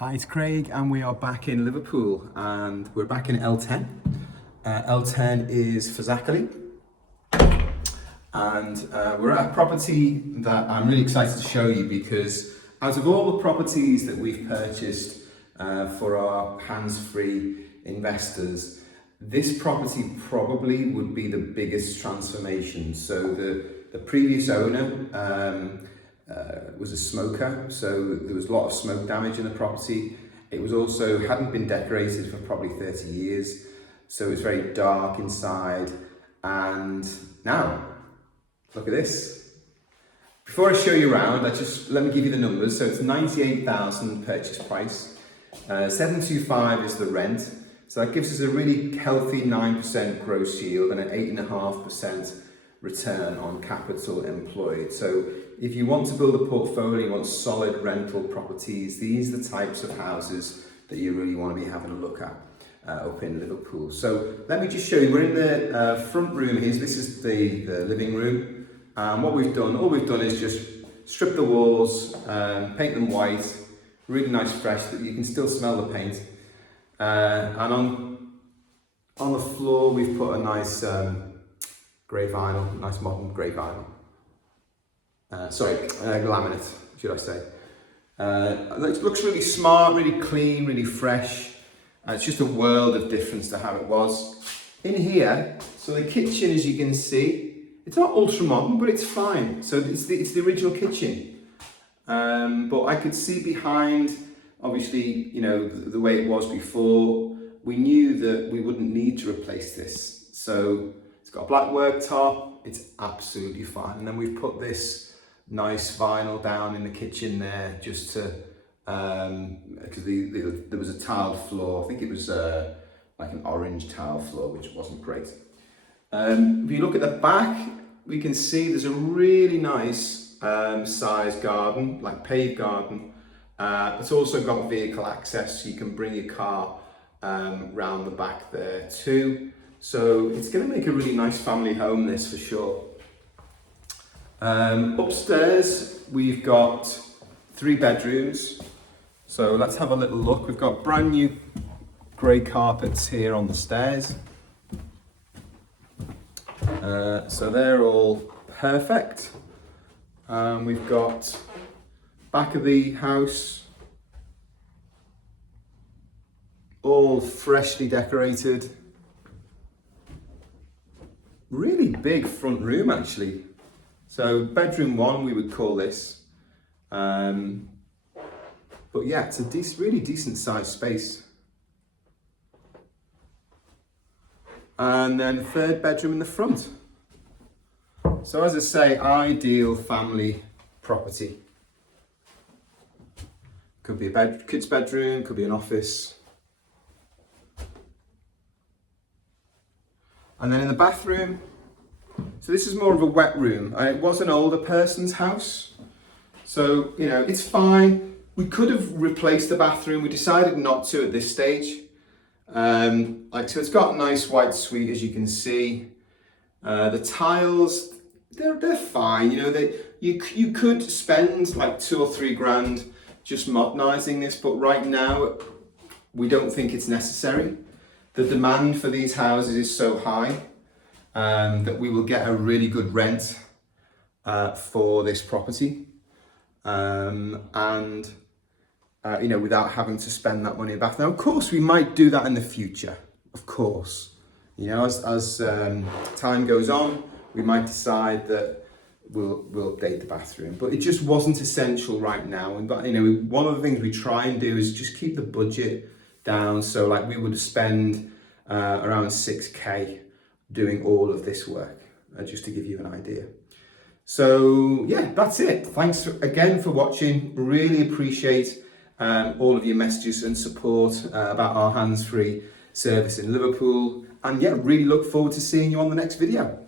Hi, it's Craig and we are back in Liverpool and we're back in L10. L10 is Fazakerley and we're at a property that I'm really excited to show you because out of all the properties that we've purchased for our hands-free investors, this property probably would be the biggest transformation. So the previous owner was a smoker, so there was a lot of smoke damage in the property. It was also hadn't been decorated for probably 30 years, so it was very dark inside. And now, look at this. Before I show you around, let me give you the numbers. So it's 98,000 purchase price, 725 is the rent. So that gives us a really healthy 9% gross yield and an 8.5% return on capital employed. So if you want to build a portfolio, you want solid rental properties, these are the types of houses that you really want to be having a look at up in Liverpool. So let me just show you, we're in the front room here. This is the living room. All we've done is just strip the walls, paint them white, really nice fresh, that you can still smell the paint. And on the floor we've put a nice grey vinyl, nice modern grey vinyl. Laminate, should I say. It looks really smart, really clean, really fresh. It's just a world of difference to how it was. In here, so the kitchen, as you can see, it's not ultra modern, but it's fine. So it's the original kitchen. But I could see behind, obviously, you know, the way it was before, we knew that we wouldn't need to replace this. So it's got a black worktop, it's absolutely fine. And then we've put this nice vinyl down in the kitchen there, just to, because there was a tiled floor. I think it was like an orange tile floor, which wasn't great. If you look at the back, we can see there's a really nice sized garden, like paved garden. It's also got vehicle access, so you can bring your car round the back there too. So it's going to make a really nice family home, this, for sure. Upstairs we've got 3 bedrooms, so let's have a little look. We've got brand new grey carpets here on the stairs, so they're all perfect. We've got back of the house, all freshly decorated. Really big front room, actually. So bedroom 1, we would call this. But yeah, it's a really decent sized space. And then 3rd bedroom in the front. So as I say, ideal family property. Could be a kid's bedroom, could be an office. And then in the bathroom, so this is more of a wet room. It was an older person's house, so you know, it's fine. We could have replaced the bathroom. We decided not to at this stage. So it's got a nice white suite, as you can see. The tiles, they're fine. You know, you could spend like 2 or 3 grand just modernising this, but right now we don't think it's necessary. The demand for these houses is so high that we will get a really good rent for this property, you know, without having to spend that money in the bath. Now, of course, we might do that in the future. Of course, you know, as time goes on, we might decide that we'll update the bathroom, but it just wasn't essential right now. And you know, one of the things we try and do is just keep the budget down. So like we would spend around 6k doing all of this work, just to give you an idea. So yeah, that's it. Thanks again for watching. Really appreciate all of your messages and support about our hands-free service in Liverpool. And yeah, really look forward to seeing you on the next video.